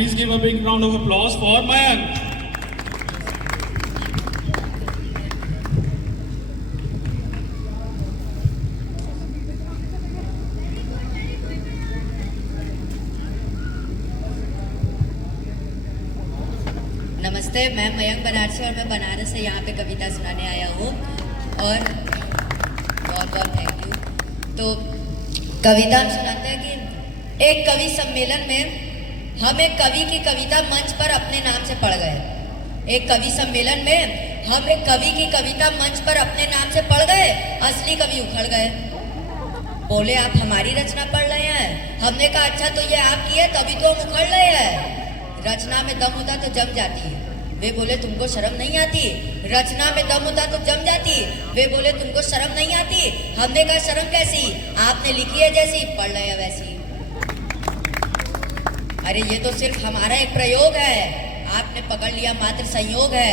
please give a big round of applause for Mayank. नमस्ते, मैं मयंक बनारसी और मैं बनारस से यहाँ पे कविता सुनाने आया हूँ और बहुत बहुत थैंक यू। तो कविता हम सुनाते हैं कि एक कवि सम्मेलन में हम एक कवि की कविता मंच पर अपने नाम से पढ़ गए। एक कवि सम्मेलन में हम एक कवि की कविता मंच पर अपने नाम से पढ़ गए, असली कवि उखड़ गए। बोले आप हमारी रचना पढ़ रहे हैं। हमने कहा अच्छा तो ये आपकी है तभी तो हम उखड़ रहे हैं। रचना में दम होता तो जम जाती। वे बोले तुमको शर्म नहीं आती। रचना में दम होता तो जम जाती। वे बोले तुमको शर्म नहीं आती। हमने कहा शर्म कैसी, आपने लिखी है जैसी पढ़ रहे हैं वैसी। अरे ये तो सिर्फ हमारा एक प्रयोग है, आपने पकड़ लिया मात्र संयोग है,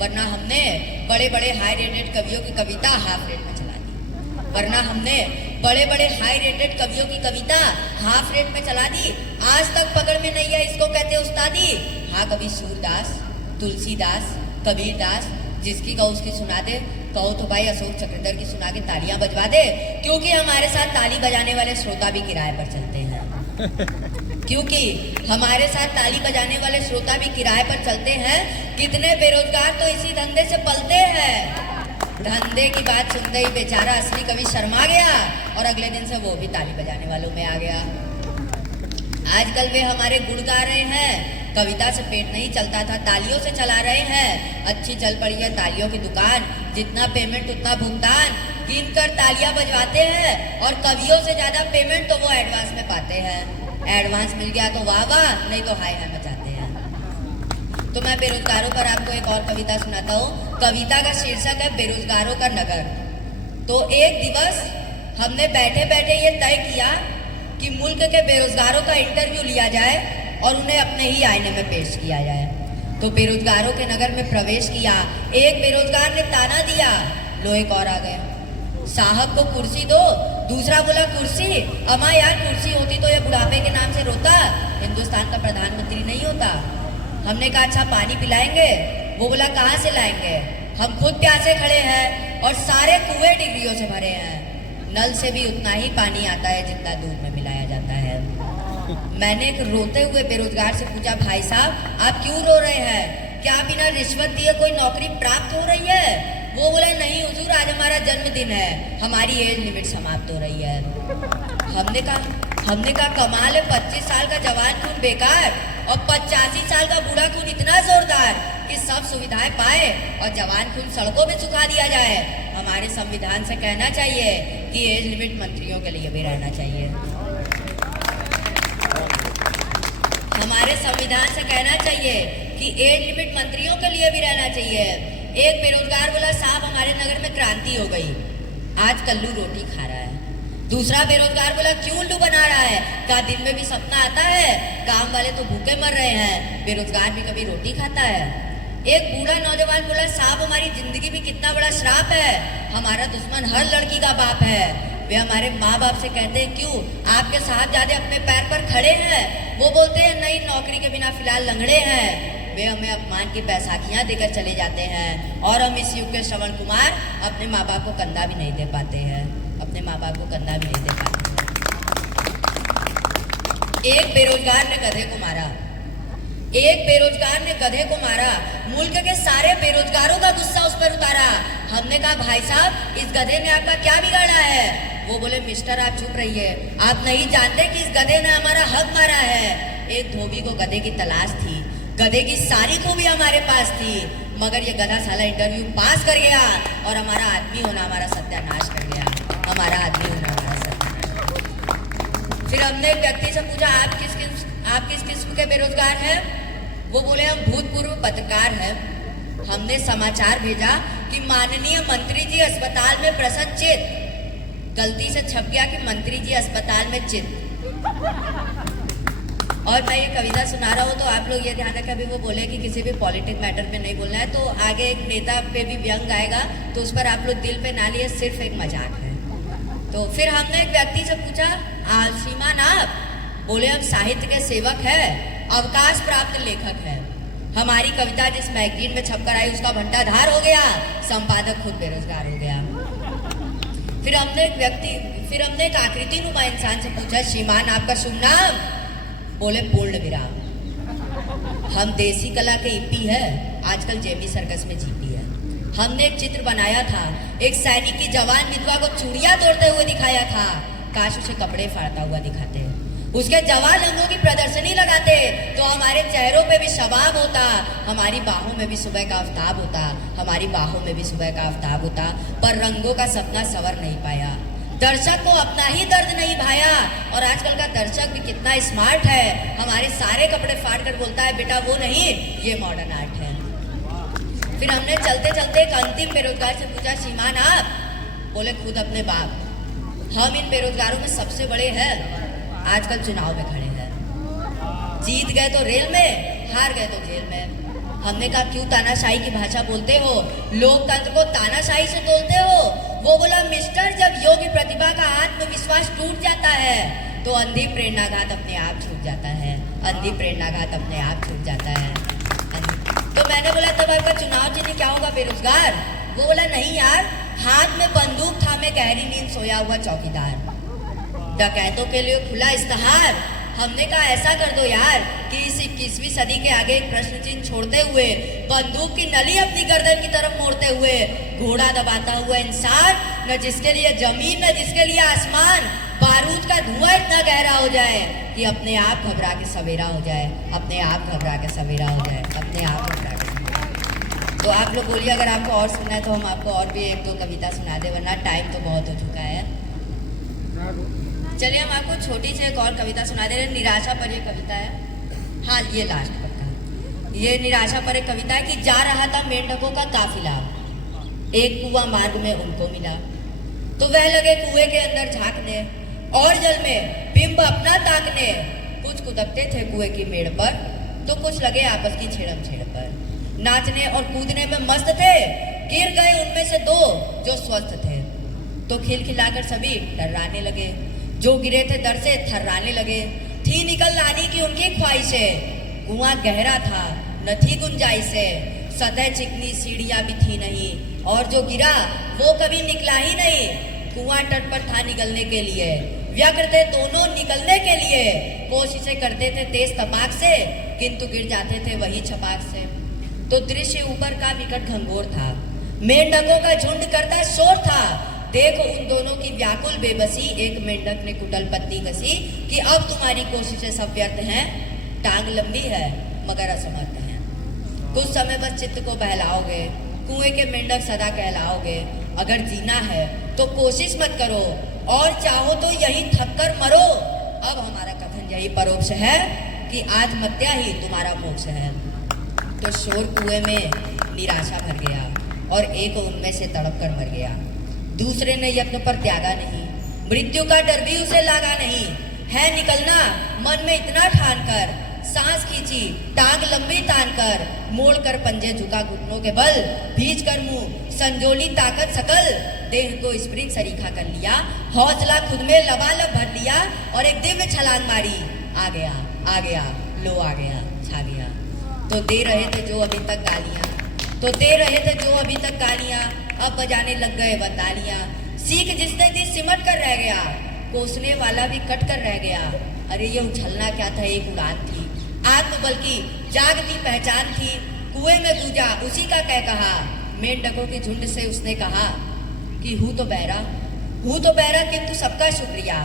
वरना हमने बड़े बड़े हाई रेटेड कवियों की कविता हाफ रेट में चला दी। वरना हमने बड़े बड़े हाई रेटेड कवियों की कविता हाफ रेट में चला दी। आज तक पकड़ में नहीं है, इसको कहते उस्तादी। हाँ कभी सूरदास, तुलसीदास, कबीरदास, जिसकी कहो उसकी सुना दे। कहो तो भाई अशोक चक्रधर की सुना के तालियां बजवा दे, क्योंकि हमारे साथ ताली बजाने वाले श्रोता भी किराए पर चलते हैं। क्योंकि हमारे साथ ताली बजाने वाले श्रोता भी किराए पर चलते हैं। कितने बेरोजगार तो इसी धंधे से पलते हैं। धंधे की बात सुनते ही बेचारा असली कवि शर्मा गया और अगले दिन से वो भी ताली बजाने वालों में आ गया। आजकल वे हमारे गुण गा रहे हैं, कविता से पेट नहीं चलता था तालियों से चला रहे हैं। अच्छी चल पड़ी है तालियों की दुकान, जितना पेमेंट उतना भुगतान। गिनकर तालियां बजवाते हैं और कवियों से ज्यादा पेमेंट तो वो एडवांस में पाते हैं। एडवांस मिल गया तो वाह वाह, नहीं तो हाय हाय मचाते हैं। तो मैं बेरोजगारों पर आपको एक और कविता सुनाता हूँ। कविता का शीर्षक है बेरोजगारों का नगर। तो एक दिवस हमने बैठे बैठे ये तय किया कि मुल्क के बेरोजगारों का इंटरव्यू लिया जाए और उन्हें अपने ही आईने में पेश किया जाए। तो बेरोजगारों के नगर में प्रवेश किया। एक बेरोजगार ने ताना दिया, लो एक और आ गया। साहब को कुर्सी दो। दूसरा बोला कुर्सी, अम्मा यार कुर्सी होती तो ये बुढ़ापे के नाम से रोता, हिंदुस्तान का प्रधानमंत्री नहीं होता। हमने कहा अच्छा पानी पिलाएंगे। वो बोला कहाँ से लाएंगे, हम खुद प्यासे खड़े हैं और सारे कुएं डिग्रियों से भरे हैं। नल से भी उतना ही पानी आता है जितना दूध में मिलाया जाता है। मैंने एक रोते हुए बेरोजगार से पूछा भाई साहब आप क्यों रो रहे हैं, क्या बिना रिश्वत दिए कोई नौकरी प्राप्त हो रही है? वो बोला नहीं हुजूर आज हमारा जन्मदिन है, हमारी एज लिमिट समाप्त हो रही है। हमने कहा कमाल है, 25 साल का जवान खून बेकार और 85 साल का बूढ़ा खून इतना जोरदार कि सब सुविधाएं पाए और जवान खून सड़कों में सुखा दिया जाए। हमारे संविधान से कहना चाहिए कि एज लिमिट मंत्रियों के लिए भी रहना चाहिए। हमारे संविधान से कहना चाहिए कि एज लिमिट मंत्रियों के लिए भी रहना चाहिए। एक बेरोजगार बोला साहब हमारे नगर में क्रांति हो गई, आज कल्लू रोटी खा रहा है। दूसरा बेरोजगार बोला क्यों उल्लू बना रहा है, क्या दिन में भी सपना आता है, काम वाले तो भूखे मर रहे हैं, बेरोजगार भी कभी रोटी खाता है। एक बूढ़ा नौजवान बोला साहब हमारी जिंदगी भी कितना बड़ा श्राप है, हमारा दुश्मन हर लड़की का बाप है। वे हमारे माँ बाप से कहते हैं क्यों आपके साहबजादे अपने पैर पर खड़े हैं? वो बोलते हैं नहीं नौकरी के बिना फिलहाल लंगड़े हैं। वे हमें अपमान की बैसाखियां देकर चले जाते हैं और हम इस युग के श्रवण कुमार अपने माँ बाप को कंधा भी नहीं दे पाते हैं, अपने माँ बाप को कंधा भी नहीं दे पाते। एक बेरोजगार ने गधे को मारा। एक बेरोजगार ने गधे को मारा। मुल्क के सारे बेरोजगारों का गुस्सा उस पर उतारा। हमने कहा भाई साहब इस गधे ने आपका क्या बिगाड़ा है? वो बोले मिस्टर आप चुप रहिए, आप नहीं जानते कि इस गधे ने हमारा हक मारा है। एक धोबी को गधे की तलाश थी, गधे की सारी खूबी हमारे पास थी, मगर ये गधा साला इंटरव्यू पास कर गया और हमारा आदमी होना हमारा सत्यानाश कर गया। हमारा आदमी होना हमारा सत्यानाश। फिर हमने एक व्यक्ति से पूछा आप किस किस्म के बेरोजगार हैं? वो बोले हम भूतपूर्व पत्रकार हैं। हमने समाचार भेजा कि माननीय मंत्री जी अस्पताल में प्रसन्न चित, गलती से छप गया कि मंत्री जी अस्पताल में चित। और मैं ये कविता सुना रहा हूँ तो आप लोग ये ध्यान रखें, अभी वो बोले कि किसी भी पॉलिटिक मैटर पे नहीं बोलना है, तो आगे एक नेता पे भी व्यंग आएगा तो उस पर आप लोग दिल पे ना लिए, सिर्फ एक मजाक है। तो फिर हमने एक व्यक्ति से पूछा श्रीमान आप? बोले हम साहित्य के सेवक हैं। अवकाश प्राप्त लेखक है। हमारी कविता जिस मैगजीन में छपकर आई उसका भंडाधार हो गया, संपादक खुद बेरोजगार हो गया। फिर हमने एक आकृति नुमा इंसान से पूछा, श्रीमान आपका शुभ नाम? बोले पूर्ण विराम। हम देसी कला के ईपी है, आजकल जेबी सर्कस में जीती है। हमने एक चित्र बनाया था, एक सैनिक की जवान विधवा को चूड़ियां तोड़ते हुए दिखाया था, काश उसे कपड़े फाड़ता हुआ दिखाते, उसके जवान अंगों की प्रदर्शनी लगाते तो हमारे चेहरों पे भी शबाब होता, हमारी बाहों में भी सुबह का आफ्ताब होता, हमारी बाहों में भी सुबह का आफ्ताब होता। पर रंगों का सपना सवर नहीं पाया, दर्शक को अपना ही दर्द नहीं भाया। और आजकल का दर्शक भी कितना स्मार्ट है, हमारे सारे कपड़े फाड़ कर बोलता है बेटा वो नहीं, ये मॉडर्न आर्ट है। फिर हमने चलते चलते एक अंतिम बेरोजगार से पूछा, श्रीमान आप? बोले खुद अपने बाप। हम इन बेरोजगारों में सबसे बड़े हैं, आजकल चुनाव में खड़े हैं, जीत गए तो रेल में, हार गए तो जेल में। हमने कहा क्यों तानाशाही की भाषा बोलते हो, लोकतंत्र को तानाशाही से तोलते हो? वो बोला मिस्टर, जब योगी प्रतिभा का आत्मविश्वास टूट जाता है तो अंधी प्रेरणाघात अपने आप छूट जाता है, अंधी प्रेरणाघात अपने आप छूट जाता है। तो मैंने बोला तब आपका चुनाव चिन्ह क्या होगा बेरोजगार? वो बोला नहीं यार, हाथ में बंदूक थामे गहरी नींद सोया हुआ चौकीदार, डकैतों के लिए खुला इस्तेहार। हमने कहा ऐसा कर दो यार कि इस 21वीं सदी के आगे एक प्रश्न चिन्ह छोड़ते हुए, बंदूक की नली अपनी गर्दन की तरफ मोड़ते हुए, घोड़ा दबाता हुआ इंसान, न जिसके लिए जमीन न जिसके लिए आसमान, बारूद का धुआं इतना गहरा हो जाए कि अपने आप घबरा के सवेरा हो जाए, अपने आप घबरा के सवेरा हो जाए, अपने आप घबरा के सवेरा। तो आप लोग बोलिए अगर आपको और सुनना है तो हम आपको और भी एक दो कविता सुना दे, वरना टाइम तो बहुत हो चुका है। चलिए हम आपको छोटी सी एक और कविता सुना दे रहे हैं, निराशा पर ये कविता है। हाँ ये लास्ट पर था, ये निराशा पर एक कविता है कि जा रहा था मेंढकों का काफिला, एक कुआं मार्ग में उनको मिला, तो वह लगे कुएं के अंदर झांकने और जल में बिंब अपना ताकने। कुछ कुदकते थे कुएं की मेड़ पर, तो कुछ लगे आपस की छेड़म छेड़ पर, नाचने और कूदने में मस्त थे, गिर गए उनमें से दो जो स्वस्थ थे, तो खिलखिलाकर सभी डराने लगे, जो गिरे थे डर से थर्राने लगे। थी निकल लाने की उनकी ख्वाहिशें, कुआं गहरा था न थी गुंजाइशें, सतह चिकनी सीढ़ियां भी थी नहीं, और जो गिरा वो कभी निकला ही नहीं। कुआं तट पर था निकलने के लिए, व्यग्र थे दोनों निकलने के लिए, कोशिशें करते थे तेज तपाक से, किंतु गिर जाते थे वही छपाक से। तो दृश्य ऊपर का विकट घंघोर था, मेंढकों का झुंड करता शोर था, देखो उन दोनों की व्याकुल बेबसी, एक मेंढक ने कुटल पत्ती कसी कि अब तुम्हारी कोशिशें सब व्यर्थ हैं, टांग लंबी है मगर असमर्थ हैं। कुछ समय बस चित्त को बहलाओगे, कुएं के मेंढक सदा कहलाओगे, अगर जीना है तो कोशिश मत करो, और चाहो तो यही थक कर मरो। अब हमारा कथन यही परोक्ष है कि आत्महत्या ही तुम्हारा मोक्ष है। तो शोर कुएं में निराशा भर गया, और एक उनमें से तड़प कर मर गया। दूसरे ने यत्न पर त्यागा नहीं, मृत्यु का डर भी उसे लागा नहीं, है निकलना मन में इतना ठान कर, सांस खींची टांग लंबी तान कर, मोड़ कर पंजे झुका घुटनों के बल, भीज कर मुंह संजोली ताकत सकल, देह को स्प्रिंग सरीखा कर लिया, हौसला खुद में लबालब भर लिया, और एक दिव्य छलांग मारी, आ गया लो आ गया छा गया। तो दे रहे थे जो अभी तक गालियां, तो दे रहे थे जो अभी तक गालियां, अब बजाने लग गए वह तालियां। सीख जिसने थी सिमट कर रह गया, कोसने वाला भी कट कर रह गया। अरे ये उछलना क्या था, एक उड़ान थी, आत्मबल की जागती पहचान थी। कुएं में दूजा उसी का कह कहा, मेंढकों के झुंड से उसने कहा कि हूँ तो बहरा किंतु सबका शुक्रिया,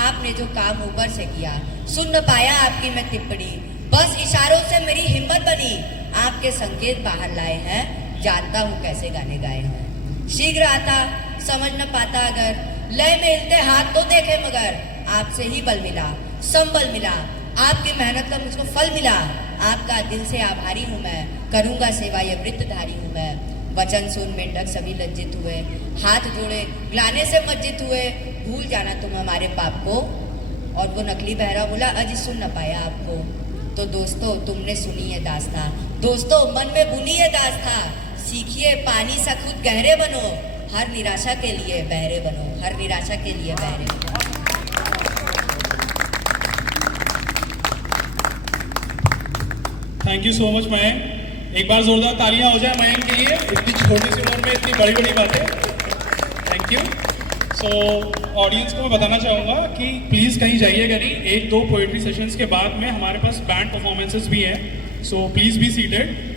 आपने जो काम ऊपर से किया, सुन न पाया आपकी मैं टिप्पणी, बस इशारों से मेरी हिम्मत बनी, आपके संकेत बाहर लाए हैं, जानता हूँ कैसे गाने गाए हैं। शीघ्र आता समझ न पाता अगर, लय में हिलते हाथ तो देखे मगर, आपसे ही बल मिला संबल मिला, आपकी मेहनत का मुझको फल मिला, आपका दिल से आभारी हूँ मैं, करूँगा सेवा ये वृत्तधारी हूँ मैं। वचन सुन मेंढक सभी लज्जित हुए, हाथ जोड़े ग्लाने से मज्जित हुए, भूल जाना तुम हमारे पाप को। और वो नकली बहरा बोला अजी सुन न पाया आपको। तो दोस्तों तुमने सुनी ये दास्तां, दोस्तों मन में बुनी ये दास्तां, सीखिए पानी सा खुद गहरे बनो, हर निराशा के लिए बहरे बनो, हर निराशा के लिए बहरे बनो। Thank you so much Mayank. एक बार जोरदार तालियां हो जाए मयंक के लिए, इतनी छोटी सी उम्र में इतनी बड़ी बड़ी बातें। Thank you. सो ऑडियंस को मैं बताना चाहूँगा कि प्लीज़ कहीं जाइएगा नहीं, एक दो पोएट्री सेशंस के बाद में हमारे पास बैंड परफॉर्मेंसेस भी हैं, सो प्लीज़ बी सीटेड।